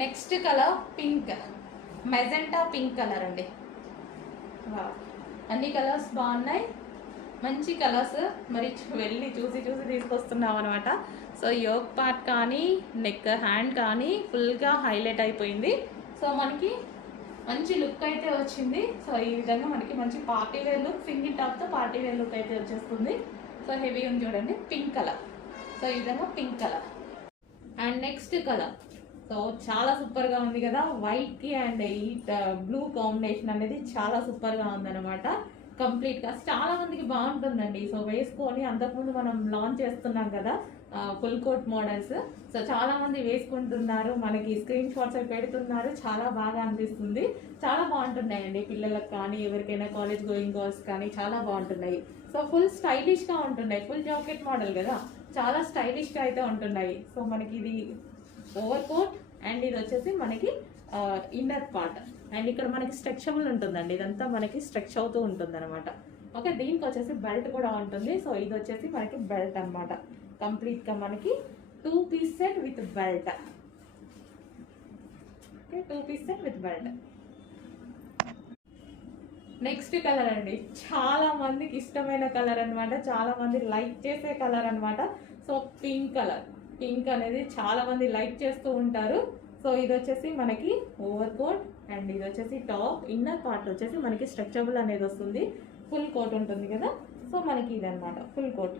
Next colour pink, magenta pink colour అండి. అన్ని colours బాగున్నాయి, మంచి కలర్స్. మరి వెళ్ళి చూసి తీసుకొస్తున్నాం అనమాట. సో యోక్ పార్ట్ కానీ నెక్ హ్యాండ్ కానీ ఫుల్గా హైలైట్ అయిపోయింది. సో మనకి మంచి లుక్ అయితే వచ్చింది. సో ఈ విధంగా మనకి మంచి పార్టీ వేర్ లుక్, సింగిల్ టాప్తో పార్టీ వేర్ లుక్ అయితే వచ్చేస్తుంది. సో హెవీ ఉంది చూడండి, పింక్ కలర్. సో ఈ విధంగా pink colour. And next colour so చాలా సూపర్గా ఉంది కదా, వైట్కి అండ్ ఈ బ్లూ కాంబినేషన్ అనేది చాలా సూపర్గా ఉందన్నమాట. కంప్లీట్గా చాలా మందికి బాగుంటుందండి. సో వేసుకొని అంతకుముందు మనం లాంచ్ చేస్తున్నాం కదా ఫుల్ కోట్ మోడల్స్. సో చాలా మంది వేసుకుంటున్నారు, మనకి స్క్రీన్ షాట్స్ అవి పెడుతున్నారు. చాలా బాగా అనిపిస్తుంది, చాలా బాగుంటున్నాయండి పిల్లలకు కానీ ఎవరికైనా కాలేజ్ గోయింగ్ గర్ల్స్ కానీ చాలా బాగుంటున్నాయి. సో ఫుల్ స్టైలిష్గా ఉంటున్నాయి, ఫుల్ జాకెట్ మోడల్ కదా, చాలా స్టైలిష్గా అయితే ఉంటున్నాయి. సో మనకి ఇది ఓవర్ కోట్ అండ్ ఇది వచ్చేసి మనకి ఇన్నర్ పార్ట్. అండ్ ఇక్కడ మనకి స్ట్రెచబుల్ ఉంటుందండి, ఇదంతా మనకి స్ట్రెచ్ అవుతూ ఉంటుంది అనమాట. ఓకే, దీనికి వచ్చేసి బెల్ట్ కూడా ఉంటుంది. సో ఇది వచ్చేసి మనకి బెల్ట్ అనమాట. కంప్లీట్గా మనకి 2 piece set with belt. Okay, 2 piece set with belt. Next colour అండి, చాలా మందికి ఇష్టమైన కలర్ అనమాట, చాలా మంది లైక్ చేసే కలర్ అనమాట. సో పింక్ కలర్, పింక్ అనేది చాలా మంది లైక్ చేస్తూ ఉంటారు. సో ఇది వచ్చేసి మనకి ఓవర్ కోట్ అండ్ ఇది వచ్చేసి టాప్. ఇన్నర్ పార్ట్ వచ్చేసి మనకి స్ట్రెచబుల్ అనేది వస్తుంది, ఫుల్ కోట్ ఉంటుంది కదా. సో మనకి ఇది అనమాట ఫుల్ కోట్.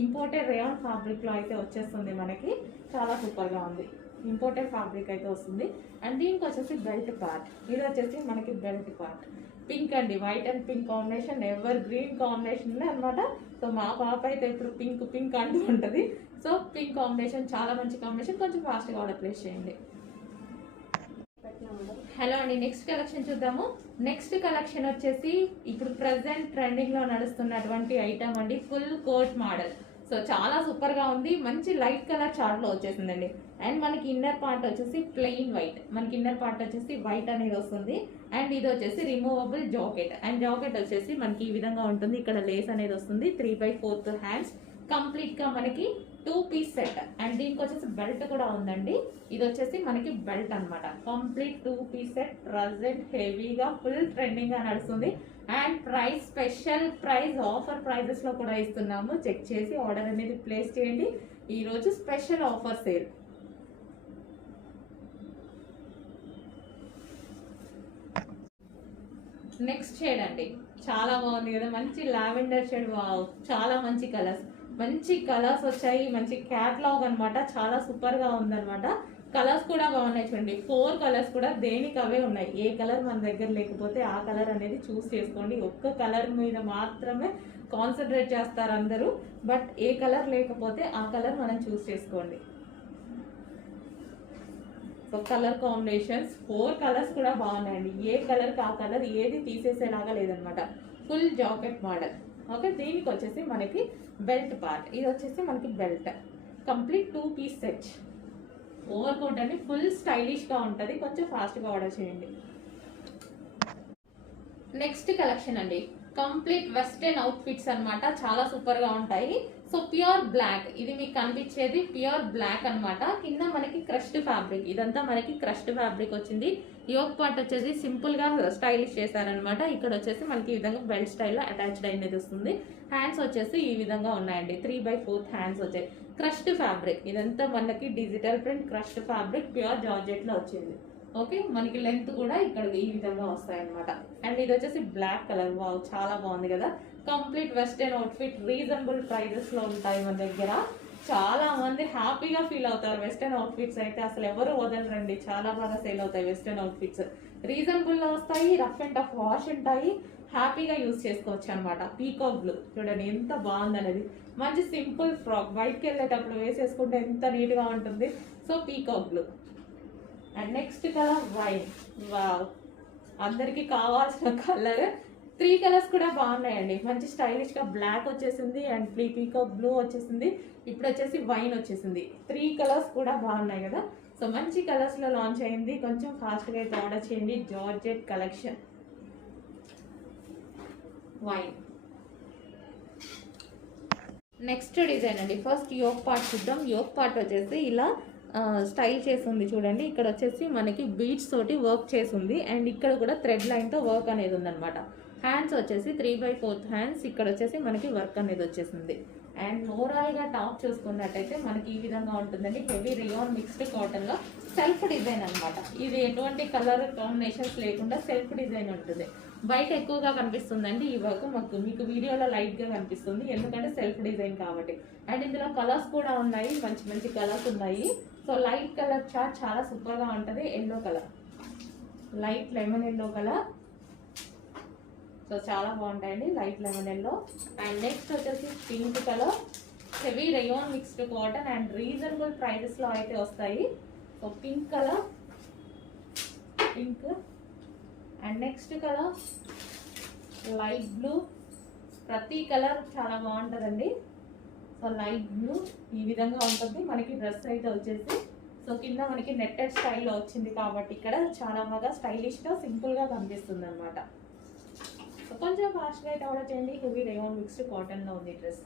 ఇంపోర్టెడ్ రేయాన్ ఫ్యాబ్రిక్లో అయితే వచ్చేస్తుంది మనకి, చాలా సూపర్గా ఉంది. ఇంపోర్టెడ్ ఫ్యాబ్రిక్ అయితే వస్తుంది. అండ్ దీనికి వచ్చేసి బెల్ట్ పార్ట్, ఇది వచ్చేసి మనకి బెల్ట్ పార్ట్. పింక్ అండి, white and pink combination, ever green combination అనమాట. సో మా పాప అయితే ఇప్పుడు పింక్ పింక్ అంటూ ఉంటుంది. సో పింక్ కాంబినేషన్ చాలా మంచి కాంబినేషన్, కొంచెం ఫాస్ట్గా ఆర్డర్ ప్లేస్ చేయండి. హలో అండి, నెక్స్ట్ కలెక్షన్ చూద్దాము. నెక్స్ట్ కలెక్షన్ వచ్చేసి ఇప్పుడు ప్రజెంట్ ట్రెండింగ్ లో నడుస్తున్నటువంటి ఐటమ్ అండి, ఫుల్ కోట్ మోడల్. సో చాలా సూపర్ గా ఉంది, మంచి లైట్ కలర్ చార్ట్ లో వచ్చేసిందండి. అండ్ మనకి ఇన్నర్ పార్ట్ వచ్చేసి ప్లెయిన్ వైట్, మనకి ఇన్నర్ పార్ట్ వచ్చేసి వైట్ అనేది వస్తుంది. అండ్ ఇది వచ్చేసి రిమూవబుల్ జాకెట్. అండ్ జాకెట్ వచ్చేసి మనకి ఈ విధంగా ఉంటుంది, ఇక్కడ లేస్ అనేది వస్తుంది, 3/4 హ్యాండ్స్. కంప్లీట్ గా మనకి 2 పీస్ సెట్. అండ్ దీనికి వచ్చేసి బెల్ట్ కూడా ఉందండి, ఇది వచ్చేసి మనకి బెల్ట్ అనమాట. కంప్లీట్ 2 పీస్ సెట్, ప్రజెంట్ హెవీగా ఫుల్ ట్రెండింగ్ గా నడుస్తుంది. And price special price, offer prices లో కూడా ఇస్తున్నాము, చెక్ చేసి ఆర్డర్ అనేది ప్లేస్ చేయండి. ఈ రోజు special offer sale. Next shade అండి, చాలా బాగుంది కదా, మంచి లావెండర్ షేడ్. వావ్, చాలా మంచి కలర్స్, మంచి కలర్స్ వచ్చాయి, మంచి క్యాట్లాగ్ అనమాట, చాలా సూపర్ గా ఉందన్నమాట. కలర్స్ కూడా బాగున్నాయి చూడండి, 4 కలర్స్ కూడా దేనికి అవే ఉన్నాయి. ఏ కలర్ మన దగ్గర లేకపోతే ఆ కలర్ అనేది చూస్ చేసుకోండి. ఒక్క కలర్ మీద మాత్రమే కాన్సన్ట్రేట్ చేస్తారు అందరూ, బట్ ఏ కలర్ లేకపోతే ఆ కలర్ మనం చూస్ చేసుకోండి. సో కలర్ కాంబినేషన్స్ 4 కలర్స్ కూడా బాగున్నాయండి, ఏ కలర్కి ఆ కలర్ ఏది తీసేసేలాగా లేదనమాట. Full jacket model. ఓకే, దీనికి వచ్చేసి మనకి బెల్ట్ పార్ట్, ఇది వచ్చేసి మనకి belt. Complete 2 piece set. Over coat అండి, ఫుల్ స్టైలిష్గా ఉంటుంది, కొంచెం ఫాస్ట్గా ఆర్డర్ చేయండి. నెక్స్ట్ కలెక్షన్ అండి, కంప్లీట్ వెస్టర్న్ అవుట్ఫిట్స్ అనమాట, చాలా సూపర్గా ఉంటాయి. సో ప్యూర్ బ్లాక్, ఇది మీకు కనిపించేది ప్యూర్ బ్లాక్ అనమాట. కింద మనకి క్రష్డ్ ఫ్యాబ్రిక్, ఇదంతా మనకి క్రష్డ్ ఫ్యాబ్రిక్ వచ్చింది. యోక్ పార్ట్ వచ్చేసి సింపుల్ గా స్టైలిష్ చేశారనమాట. ఇక్కడ వచ్చేసి మనకి ఈ విధంగా బెల్ట్ స్టైల్లో అటాచ్డ్ అనేది వస్తుంది. హ్యాండ్స్ వచ్చేసి ఈ విధంగా ఉన్నాయండి, 3/4 హ్యాండ్స్ వచ్చాయి. క్రష్డ్ ఫ్యాబ్రిక్, ఇదంతా మనకి digital print crushed fabric, pure georgette లో వచ్చింది. ఓకే, మనకి లెంత్ కూడా ఇక్కడ ఈ విధంగా వస్తాయి అనమాట. అండ్ ఇది వచ్చేసి బ్లాక్ కలర్. వావ్, చాలా బాగుంది కదా. Complete western outfit, reasonable prices లో ఉంటాయి మన దగ్గర. చాలా మంది హ్యాపీగా ఫీల్ అవుతారు వెస్టర్న్ అవుట్ఫిట్స్ అయితే, అసలు ఎవరు వదలరండి, చాలా బాగా సేల్ అవుతాయి వెస్టర్న్ అవుట్ఫిట్స్. రీజనబుల్ లో వస్తాయి, రఫ్ అండ్ టఫ్ వాష్ ఉంటాయి, హ్యాపీగా యూజ్ చేసుకోవచ్చు అనమాట. పీకాక్ బ్లూ చూడండి ఎంత బాగుంది అనేది, మంచి సింపుల్ ఫ్రాక్, బయటకి వెళ్ళేటప్పుడు వేసేసుకుంటే ఎంత నీట్ గా ఉంటుంది. So peacock blue. And next colour wine. Wow, అందరికి కావాల్సిన కలర్. 3 కలర్స్ కూడా బాగున్నాయండి, మంచి స్టైలిష్ గా బ్లాక్ వచ్చేసింది అండ్ పీకాక్ బ్లూ వచ్చేసింది, ఇప్పుడు వచ్చేసి వైన్ వచ్చేసింది. 3 కలర్స్ కూడా బాగున్నాయి కదా. సో మంచి కలర్స్ లో లాంచ్ అయింది, కొంచెం ఫాస్ట్ గా అయితే ఆర్డర్ చేయండి. Georgette collection wine. Next design అండి, ఫస్ట్ యోక్ పార్ట్ చూద్దాం. యోక్ పార్ట్ వచ్చేసి ఇలా స్టైల్ చేసి ఉంది చూడండి. ఇక్కడ వచ్చేసి మనకి బీడ్స్ తోటి వర్క్ చేసి ఉంది అండ్ ఇక్కడ కూడా థ్రెడ్ లైన్తో వర్క్ అనేది ఉందన్నమాట. హ్యాండ్స్ వచ్చేసి 3/4 హ్యాండ్స్. ఇక్కడ వచ్చేసి మనకి వర్క్ అనేది వచ్చేసింది. అండ్ ఓవరాల్గా టాప్ చూసుకున్నట్టయితే మనకి ఈ విధంగా ఉంటుందండి. హెవీ రియాన్ మిక్స్డ్ కాటన్లో సెల్ఫ్ డిజైన్ అనమాట. ఇది ఎటువంటి కలర్ కాంబినేషన్స్ లేకుండా సెల్ఫ్ డిజైన్ ఉంటుంది. బయట ఎక్కువగా కనిపిస్తుందండి ఈ వర్క్, మీకు వీడియోలో లైట్గా కనిపిస్తుంది ఎందుకంటే సెల్ఫ్ డిజైన్ కాబట్టి. అండ్ ఇందులో కలర్స్ కూడా ఉన్నాయి, మంచి మంచి కలర్స్ ఉన్నాయి. సో లైట్ కలర్ చార్ట్ చాలా సూపర్గా ఉంటుంది. Yellow colour, light lemon yellow colour, so చాలా బాగుంటాయండి light lemon yellow. And next వచ్చేసి pink colour, heavy rayon mixed cotton and reasonable ప్రైజెస్లో అయితే వస్తాయి. So pink colour, pink and next colour light blue. ప్రతి కలర్ చాలా బాగుంటుందండి. సో లైట్ బ్లూ ఈ విధంగా ఉంటుంది మనకి డ్రెస్ అయితే వచ్చేసి. సో కింద మనకి నెట్టెడ్ స్టైల్లో వచ్చింది కాబట్టి ఇక్కడ చాలా బాగా స్టైలిష్గా సింపుల్గా కనిపిస్తుంది అనమాట. సో కొంచెం ఫాస్ట్గా అయితే ఆర్డర్ చేయండి. హెవీ రేయాన్ మిక్స్డ్ కాటన్లో ఉంది డ్రెస్.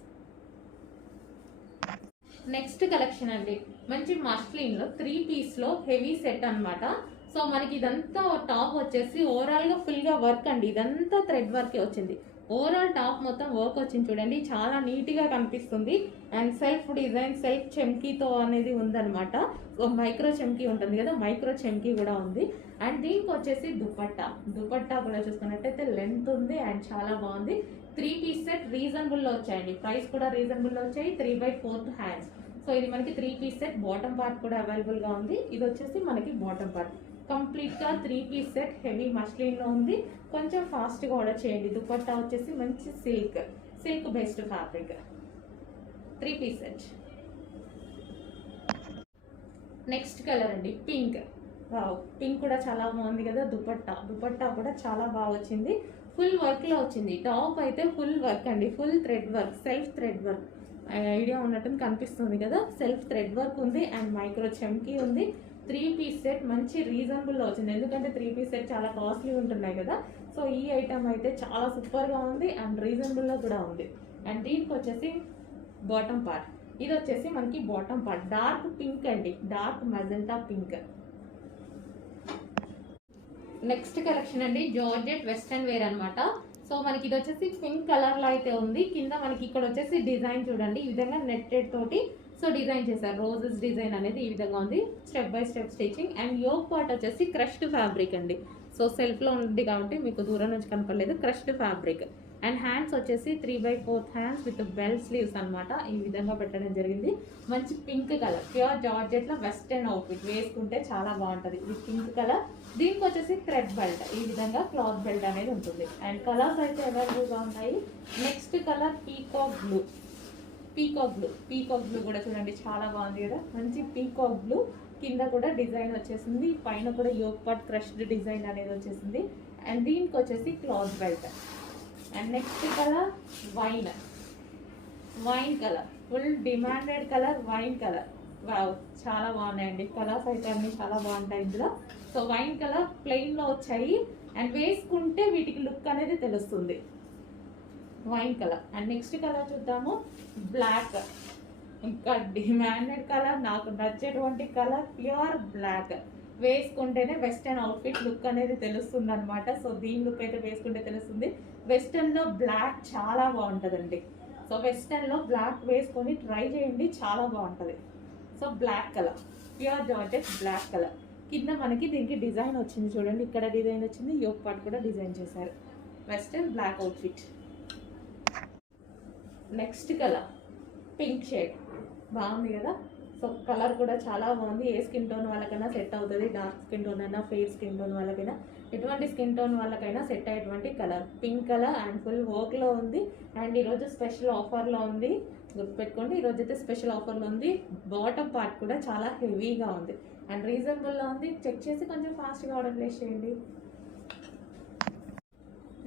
నెక్స్ట్ కలెక్షన్ అండి, మంచి మస్లిన్లో 3 పీస్లో హెవీ సెట్ అనమాట. సో మనకి ఇదంతా టాప్ వచ్చేసి ఓవరాల్గా ఫుల్గా వర్క్ అండి. ఇదంతా థ్రెడ్ వర్కే వచ్చింది. ఓవరాల్ టాప్ మొత్తం వర్క్ వచ్చింది చూడండి, చాలా నీట్గా కనిపిస్తుంది. అండ్ సెల్ఫ్ డిజైన్, సెల్ఫ్ చెమ్కీతో అనేది ఉందన్నమాట. సో మైక్రో చెమ్కీ ఉంటుంది కదా, మైక్రో చెమ్కీ కూడా ఉంది. అండ్ దీనికి వచ్చేసి దుపట్టా కూడా చూసుకున్నట్టయితే లెంత్ ఉంది అండ్ చాలా బాగుంది. 3 పీస్ సెట్ రీజనబుల్లో వచ్చాయండి, ప్రైస్ కూడా రీజనబుల్లో వచ్చాయి. 3/4 హ్యాండ్స్. సో ఇది మనకి 3 పీస్ సెట్. బాటమ్ పార్ట్ కూడా అవైలబుల్గా ఉంది. ఇది వచ్చేసి మనకి బాటమ్ పార్ట్. కంప్లీట్గా 3 పీస్ సెట్ హెవీ మస్లిన్లో ఉంది. కొంచెం ఫాస్ట్గా ఆర్డర్ చేయండి. దుపట్టా వచ్చేసి మంచి silk based fabric. 3 piece set. Next colour అండి పింక్. వావ్, పింక్ కూడా చాలా బాగుంది కదా. దుపట్టా కూడా చాలా బాగా వచ్చింది. ఫుల్ వర్క్లో వచ్చింది. టాప్ అయితే ఫుల్ వర్క్ అండి, full thread work, self thread work. Idea ఉన్నట్టు కనిపిస్తుంది కదా, సెల్ఫ్ థ్రెడ్ వర్క్ ఉంది అండ్ మైక్రో చెమ్కీ ఉంది. 3 పీస్ సెట్ మంచి రీజనబుల్లో వచ్చింది ఎందుకంటే 3 పీస్ సెట్ చాలా కాస్ట్లీ ఉంటున్నాయి కదా. సో ఈ ఐటమ్ అయితే చాలా సూపర్గా ఉంది అండ్ రీజనబుల్లో కూడా ఉంది. అండ్ దీనికి వచ్చేసి బాటమ్ పార్ట్. ఇది వచ్చేసి మనకి బాటమ్ పార్ట్ డార్క్ పింక్ అండి, dark magenta pink. Next collection అండి జార్జెట్ వెస్ట్రన్ వేర్ అనమాట. సో మనకి ఇది వచ్చేసి పింక్ కలర్లో అయితే ఉంది. కింద మనకి ఇక్కడ వచ్చేసి డిజైన్ చూడండి, ఈ విధంగా నెట్టెడ్ తోటి సో డిజైన్ చేశారు. రోజెస్ డిజైన్ అనేది ఈ విధంగా ఉంది, step by step stitching. And yoke part వచ్చేసి క్రష్డ్ ఫ్యాబ్రిక్ అండి. సో సెల్ఫ్లో ఉంది కాబట్టి మీకు దూరం నుంచి కనపడలేదు, క్రష్డ్ ఫ్యాబ్రిక్. అండ్ హ్యాండ్స్ వచ్చేసి 3/4 హ్యాండ్స్ విత్ బెల్ స్లీవ్స్ అనమాట. ఈ విధంగా పెట్టడం జరిగింది. మంచి పింక్ కలర్, ప్యూర్ జార్జెట్లో వెస్టర్న్ అవుట్ఫిట్ వేసుకుంటే చాలా బాగుంటుంది. ఇది పింక్ కలర్. దీనికి వచ్చేసి థ్రెడ్ బెల్ట్, ఈ విధంగా క్లాత్ బెల్ట్ అనేది ఉంటుంది. అండ్ కలర్స్ అయితే అవైలబుల్గా ఉంటాయి. నెక్స్ట్ కలర్ పీకాక్ బ్లూ కూడా చూడండి చాలా బాగుంది కదా, మంచి పీకాక్ బ్లూ. కింద కూడా డిజైన్ వచ్చేసింది, పైన కూడా యోక్ పార్ట్ క్రష్డ్ డిజైన్ అనేది వచ్చేసింది. అండ్ దీనికి వచ్చేసి cloth belt. And next colour wine colour, full demanded colour wine colour. Wow, చాలా బాగున్నాయండి కలర్స్ అయితే అన్ని చాలా బాగుంటాయి ఇందులో. సో వైన్ కలర్ ప్లెయిన్లో వచ్చాయి అండ్ వేసుకుంటే వీటికి లుక్ అనేది తెలుస్తుంది, wine colour. And next colour చూద్దాము, బ్లాక్. ఇంకా డిమాండెడ్ కలర్, నాకు నచ్చేటువంటి కలర్ ప్యూర్ బ్లాక్. వేసుకుంటేనే వెస్టర్న్ అవుట్ఫిట్ లుక్ అనేది తెలుస్తుంది అనమాట. సో దీని లుక్ అయితే వేసుకుంటే తెలుస్తుంది. వెస్టర్న్లో బ్లాక్ చాలా బాగుంటుందండి. సో వెస్టర్న్లో బ్లాక్ వేసుకొని ట్రై చేయండి, చాలా బాగుంటుంది. So black colour, pure georgette black colour. కింద మనకి దీనికి డిజైన్ వచ్చింది చూడండి, ఇక్కడ డిజైన్ వచ్చింది, యోక్ పార్ట్ కూడా డిజైన్ చేశారు. Western black outfit. Next colour pink shade, బాగుంది కదా. సో కలర్ కూడా చాలా బాగుంది. ఏ స్కిన్ టోన్ వాళ్ళకైనా సెట్ అవుతుంది, డార్క్ స్కిన్ టోన్ అయినా, ఫెయిర్ స్కిన్ టోన్ వాళ్ళకైనా, ఎటువంటి స్కిన్ టోన్ వాళ్ళకైనా సెట్ అయ్యేటువంటి colour pink colour. And full వర్క్లో ఉంది. అండ్ ఈరోజు స్పెషల్ ఆఫర్లో ఉంది, గుర్తుపెట్టుకోండి, ఈరోజు అయితే స్పెషల్ ఆఫర్లో ఉంది. బాటమ్ పార్ట్ కూడా చాలా హెవీగా ఉంది అండ్ రీజనబుల్లో ఉంది. చెక్ చేసి కొంచెం ఫాస్ట్గా ఆర్డర్ ప్లేస్ చేయండి.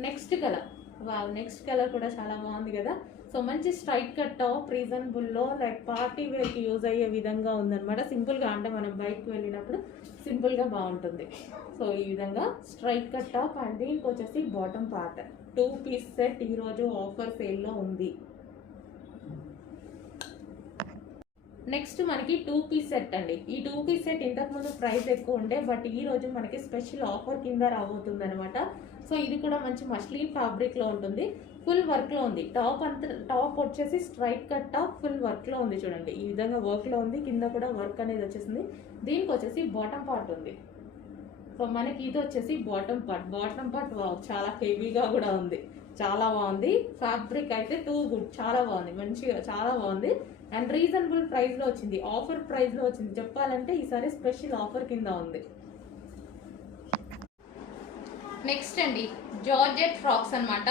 Next colour, wow, next colour కూడా చాలా బాగుంది కదా. సో మంచి స్ట్రైట్ కట్ టాప్, రీజనబుల్లో లైక్ పార్టీ వేర్కి యూజ్ అయ్యే విధంగా ఉందన్నమాట. సింపుల్గా అంటే మనం బయటకు వెళ్ళినప్పుడు సింపుల్గా బాగుంటుంది. సో ఈ విధంగా స్ట్రైట్ కట్ టాప్. అండ్ దీనికి వచ్చేసి బాటమ్ పార్ట్ 2 పీస్ సెట్ ఈరోజు ఆఫర్ సేల్లో ఉంది. నెక్స్ట్ మనకి 2 పీస్ సెట్ అండి. ఈ 2 పీస్ సెట్ ఇంతకుముందు ప్రైస్ ఎక్కువ ఉండే, బట్ ఈ రోజు మనకి స్పెషల్ ఆఫర్ కింద రాబోతుంది అనమాట. సో ఇది కూడా మంచి మస్లిన్ ఫ్యాబ్రిక్ లో ఉంటుంది, ఫుల్ వర్క్ లో ఉంది. టాప్ వచ్చేసి straight cut top full work లో ఉంది చూడండి, ఈ విధంగా వర్క్ లో ఉంది. కింద కూడా వర్క్ అనేది వచ్చేసింది. దీనికి వచ్చేసి బాటమ్ పార్ట్ ఉంది. సో మనకి ఇది వచ్చేసి బాటమ్ పార్ట్ చాలా హెవీగా కూడా ఉంది, చాలా బాగుంది. ఫ్యాబ్రిక్ అయితే టూ గుడ్, చాలా బాగుంది, మంచిగా చాలా బాగుంది. అండ్ రీజనబుల్ ప్రైస్ లో వచ్చింది, ఆఫర్ ప్రైస్ లో వచ్చింది. చెప్పాలంటే ఈసారి స్పెషల్ ఆఫర్ కింద ఉంది. నెక్స్ట్ అండి జార్జెట్ ఫ్రాక్స్ అన్నమాట,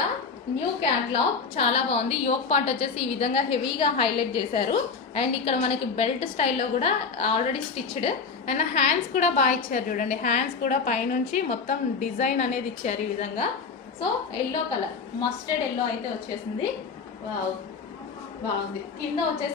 న్యూ క్యాటలాగ్, చాలా బాగుంది. యోక్ పార్ట్ వచ్చేసి ఈ విధంగా హెవీగా హైలైట్ చేశారు. అండ్ ఇక్కడ మనకి బెల్ట్ స్టైల్లో కూడా ఆల్రెడీ స్టిచ్డ్. అండ్ హ్యాండ్స్ కూడా బాగా ఇచ్చారు చూడండి, హ్యాండ్స్ కూడా పైనుంచి మొత్తం డిజైన్ అనేది ఇచ్చారు ఈ విధంగా. So yellow colour, mustard yellow అయితే వచ్చేసింది, బాగుంది. కింద వచ్చేసి